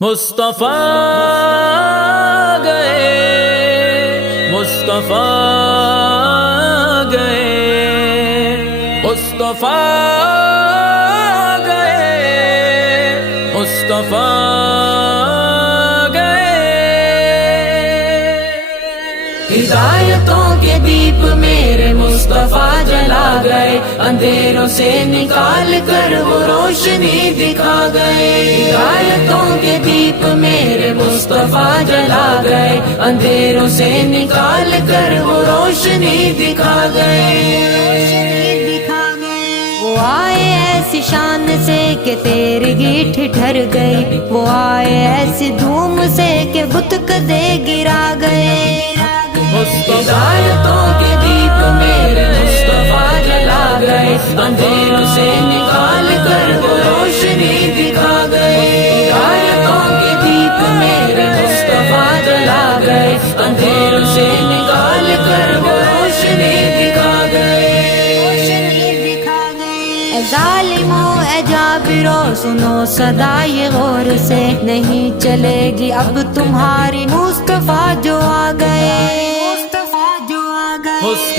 مصطفیٰ گئے، مصطفیٰ گئے، مصطفیٰ گئے، مصطفیٰ گئے۔ ہدایتوں کے دیپ میرے مصطفیٰ جلا گئے، اندھیروں سے نکال کر وہ روشنی دکھا گئے۔ ہدایتوں کے دیپ میرے مصطفیٰ جلا گئے، اندھیروں سے نکال کر وہ روشنی دکھا گئے۔ وہ آئے ایسی شان سے کہ تیرگی ٹھٹھر گئی، وہ آئے ایسی دھوم سے کہ بت کدے گرا گئے۔ ہدایتوں کے دیپ میرے مصطفیٰ جلا گئے، اندھیروں سے نکال کر وہ روشنی دکھا گئے۔ ہدایتوں کے دیپ میرے مصطفیٰ جلا گئے، اندھیروں سے نکال کر وہ روشنی دکھا گئے۔ اے ظالموں اے جابرو سنو صدا یہ غور سے، نہیں چلے گی اب تمہاری مصطفیٰ جو آ گئے۔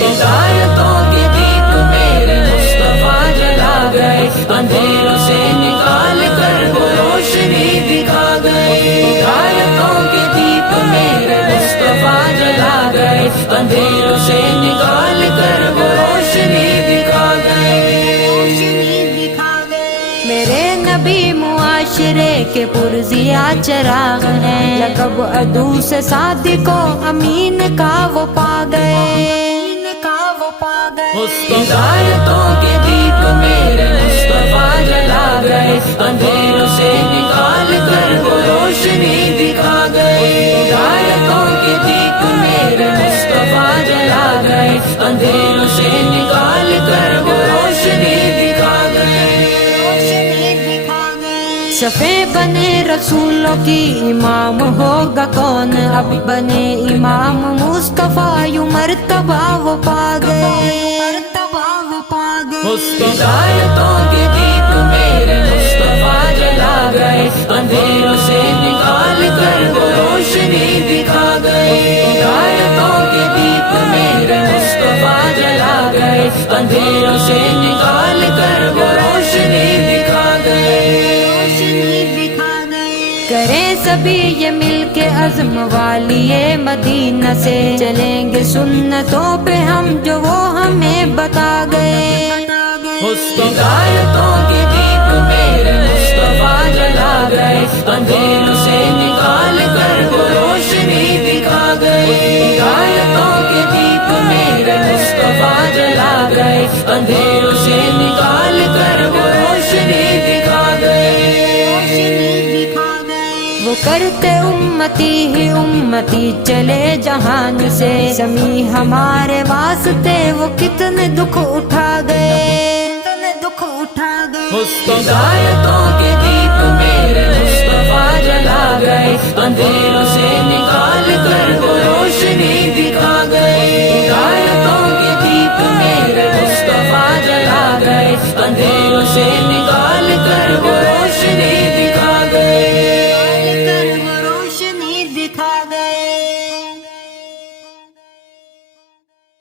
ہدایتوں کے دیپ میرے مصطفیٰ جلا گئے، اندھیروں سے نکال کر وہ روشنی دکھا گئے۔ ہدایتوں کے دیپ میرے مصطفیٰ جلا گئے، اندھیروں سے نکال کر وہ روشنی دکھا گئے۔ میرے نبی معاشرے کے پرزیا چراغ ہیں، لقب عدو سے صادق و امین کا وہ پا گئے۔ ہدایتوں کے دیپ میرے مصطفیٰ جلا گئے، اندھیروں سے نکال کر وہ روشنی دکھا گئے۔ ہدایتوں کے دیپ میرے مصطفیٰ جلا گئے، اندھیروں سے نکال کر وہ روشنی دکھا گئے۔ صفے بنے رسولوں کی امام ہوگا کون، اب بنے امام مصطفیٰ یوں مرتبہ وہ پا گئے۔ ہدایتوں کے دیپ میرے مصطفیٰ جلا گئے، اندھیروں سے نکال کر وہ روشنی دکھا گئے۔ ہدایتوں کے دیپ میرے مصطفیٰ جلا گئے، اندھیروں سے نکال کر وہ روشنی دکھا گئے۔ کریں سبھی یہ مل کے عزم والی مدینہ سے، چلیں گے سنتوں پہ ہم جو وہ ہمیں بتا گئے۔ ہدایتوں کے دیپ میرے مصطفیٰ جلا گئے، اندھیروں سے نکال کر وہ روشنی دکھا گئے۔ ہدایتوں کے دیپ میرے مصطفیٰ جلا گئے، اندھیروں سے نکال کر وہ روشنی دکھا گئے۔ وہ کرتے امتی ہی امتی چلے جہان سے، سمیع ہمارے واسطے وہ کتنے دکھ اٹھا گئے۔ ہدایتوں کے دیپ میرے مصطفیٰ جلا گئے، اندھیروں سے نکال کر وہ روشنی دکھا گئے۔ ہدایتوں کے دیپ میرے مصطفیٰ جلا گئے، اندھیروں سے